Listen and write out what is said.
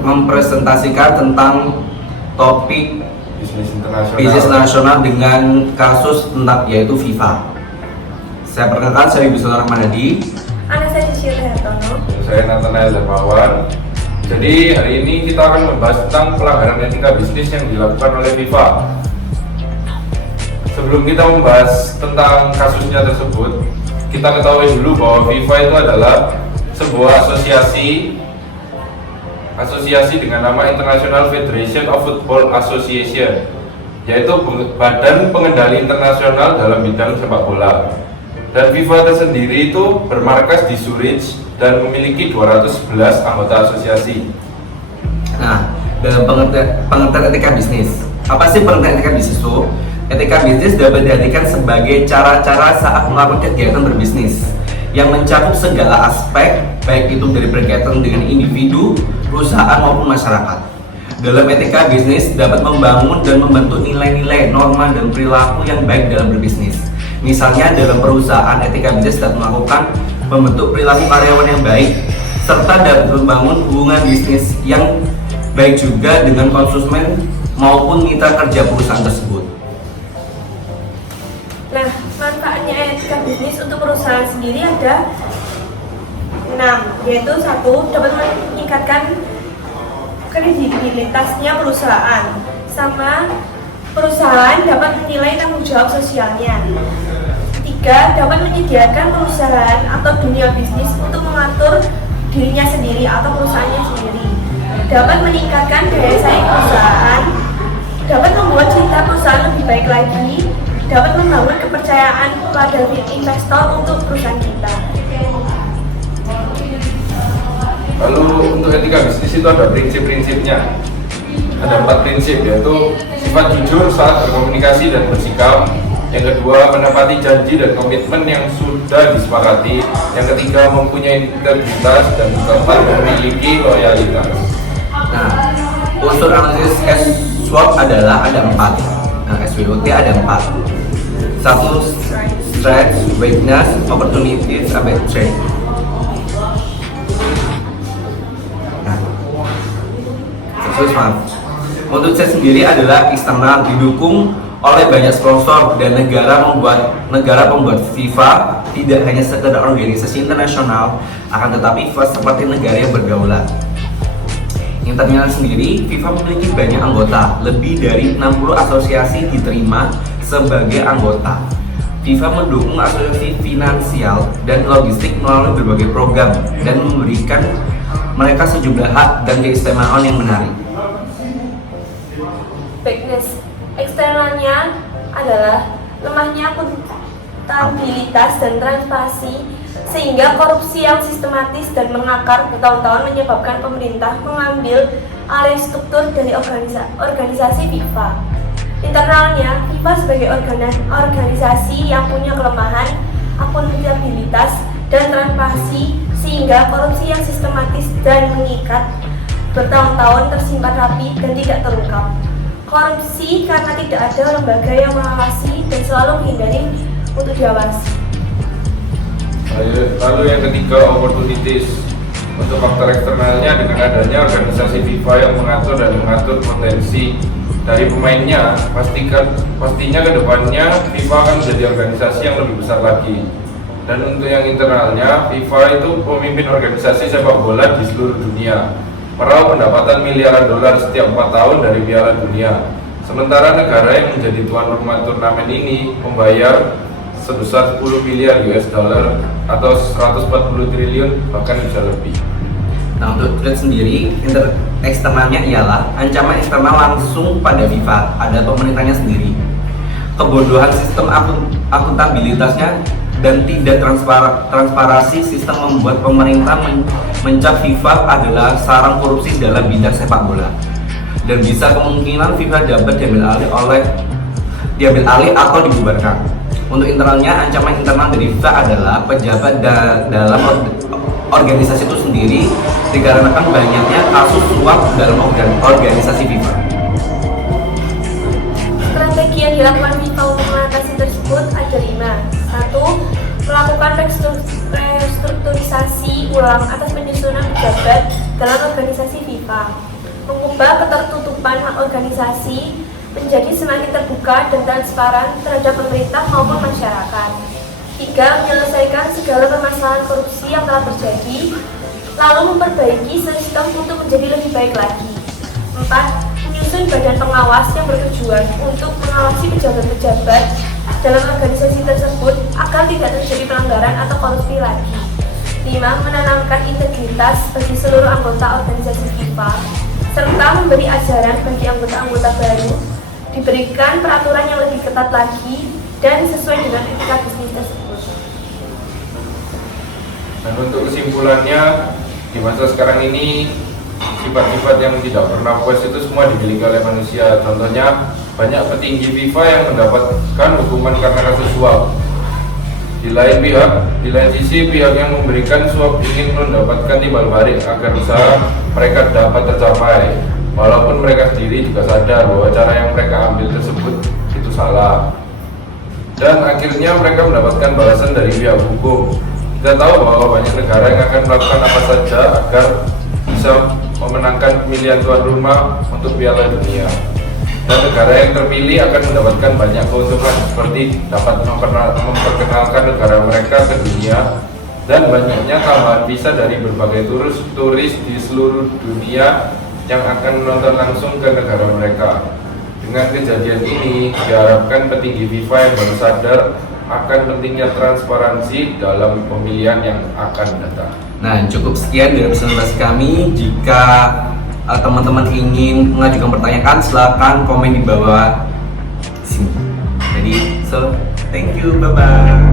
Mempresentasikan tentang topik bisnis nasional dengan kasus tentang yaitu FIFA. Saya perkenalkan, saya Bismillah Rahman Hadi. Saya Cicil Hertono. Saya Nathanael Darmawan. Jadi hari ini kita akan membahas tentang pelanggaran etika bisnis yang dilakukan oleh FIFA. Sebelum kita membahas tentang kasusnya tersebut, kita ketahui dulu bahwa FIFA itu adalah sebuah asosiasi dengan nama International Federation of Football Association, yaitu badan pengendali internasional dalam bidang sepak bola. Dan FIFA tersendiri itu bermarkas di Zurich dan memiliki 211 anggota asosiasi. Nah, dalam pengertian etika bisnis, apa sih pengertian etika bisnis itu? Etika bisnis dapat diartikan sebagai cara-cara saat melakukan kegiatan berbisnis yang mencakup segala aspek, baik itu dari berkaitan dengan individu, perusahaan maupun masyarakat. Dalam etika bisnis dapat membangun dan membentuk nilai-nilai, norma, dan perilaku yang baik dalam berbisnis. Misalnya dalam perusahaan, etika bisnis dapat melakukan membentuk perilaku karyawan yang baik, serta dapat membangun hubungan bisnis yang baik juga dengan konsumen maupun mitra kerja perusahaan tersebut. Nah, manfaatnya etika bisnis untuk perusahaan sendiri ada 6, yaitu 1. Dapat meningkatkan kredibilitasnya perusahaan, sama perusahaan dapat menilai tanggung jawab sosialnya. 3. Dapat menyediakan perusahaan atau dunia bisnis untuk mengatur dirinya sendiri atau perusahaannya sendiri. Dapat meningkatkan daya saing perusahaan, dapat membuat citra perusahaan lebih baik lagi, dapat membangun kepercayaan pada investor untuk perusahaan kita. Lalu untuk etika bisnis itu ada prinsip-prinsipnya. Ada 4 prinsip, yaitu sifat jujur saat berkomunikasi dan bersikap. Yang kedua, menepati janji dan komitmen yang sudah disepakati. Yang ketiga, mempunyai integritas dan keempat, memiliki loyalitas. Nah, unsur analisis SWOT adalah ada 4. Nah, SWOT ada 4. 1. Strength, weakness, opportunities, sampai threat. Nah, untuk saya sendiri adalah eksternal, didukung oleh banyak sponsor dan negara pembuat FIFA tidak hanya sekedar organisasi internasional, akan tetapi FIFA seperti negara yang berdaulat. Internal sendiri, FIFA memiliki banyak anggota, lebih dari 60 asosiasi diterima sebagai anggota. FIFA mendukung asosiasi finansial dan logistik melalui berbagai program dan memberikan mereka sejumlah hak dan keistimewaan yang menarik. Weakness eksternalnya adalah lemahnya akuntabilitas dan transparansi, sehingga korupsi yang sistematis dan mengakar bertahun-tahun menyebabkan pemerintah mengambil alih struktur dari organisasi FIFA. Internalnya, FIFA sebagai organisasi yang punya kelemahan akuntabilitas dan transparansi, sehingga korupsi yang sistematis dan mengikat bertahun-tahun tersimpan rapi dan tidak terungkap. Korupsi karena tidak ada lembaga yang mengawasi dan selalu menghindari untuk diawasi. Lalu yang ketiga, opportunities. Untuk faktor eksternalnya, dengan adanya organisasi FIFA yang mengatur potensi dari pemainnya, pastinya kedepannya FIFA akan menjadi organisasi yang lebih besar lagi. Dan untuk yang internalnya, FIFA itu pemimpin organisasi sepak bola di seluruh dunia, meraup pendapatan miliaran dolar setiap 4 tahun dari Piala Dunia. Sementara negara yang menjadi tuan rumah turnamen ini membayar sebesar 10 miliar US dollar atau 140 triliun, bahkan bisa lebih. Nah, untuk threat sendiri, eksternalnya ialah ancaman eksternal langsung pada FIFA, ada pemerintahnya sendiri. Kebodohan sistem akuntabilitasnya dan tidak transparansi sistem membuat pemerintah mencap FIFA adalah sarang korupsi dalam bidang sepak bola, dan bisa kemungkinan FIFA dapat diambil alih atau dibubarkan. Untuk internalnya, ancaman internal dari FIFA adalah pejabat dalam organisasi itu sendiri dikarenakan banyaknya kasus suap dalam organisasi FIFA. Strategi yang dilakukan FIFA untuk mengatasi tersebut ada 5. 1. ulang atas penyusunan pejabat dalam organisasi FIFA, mengubah ketertutupan organisasi menjadi semakin terbuka dan transparan terhadap pemerintah maupun masyarakat. 3. Menyelesaikan segala permasalahan korupsi yang telah terjadi, lalu memperbaiki sistem untuk menjadi lebih baik lagi. 4. Menyusun badan pengawas yang bertujuan untuk mengawasi pejabat-pejabat dalam organisasi tersebut agar tidak terjadi pelanggaran atau korupsi lagi. 5. Menanamkan integritas bagi seluruh anggota organisasi FIFA, serta memberi ajaran bagi anggota-anggota baru, diberikan peraturan yang lebih ketat lagi dan sesuai dengan etika bisnis tersebut. Dan untuk kesimpulannya, di masa sekarang ini sifat-sifat yang tidak pernah puas itu semua dimiliki oleh manusia. Contohnya, banyak petinggi FIFA yang mendapatkan hukuman karena kasus suap. Di lain sisi pihak yang memberikan suap ingin mendapatkan timbal balik agar usaha mereka dapat tercapai, walaupun mereka sendiri juga sadar bahwa cara yang mereka ambil tersebut itu salah. Dan akhirnya mereka mendapatkan balasan dari pihak hukum. Kita tahu bahwa banyak negara yang akan melakukan apa saja agar bisa memenangkan pemilihan tuan rumah untuk Piala Dunia. Dan negara yang terpilih akan mendapatkan banyak keuntungan seperti dapat memperkenalkan negara mereka ke dunia dan banyaknya tambahan visa dari berbagai turis di seluruh dunia yang akan menonton langsung ke negara mereka. Dengan kejadian ini diharapkan petinggi FIFA yang baru sadar akan pentingnya transparansi dalam pemilihan yang akan datang. Nah, cukup sekian dari presentasi kami. Jika teman-teman ingin mengajukan pertanyaan, silakan komen di bawah sini. Jadi, thank you, bye-bye.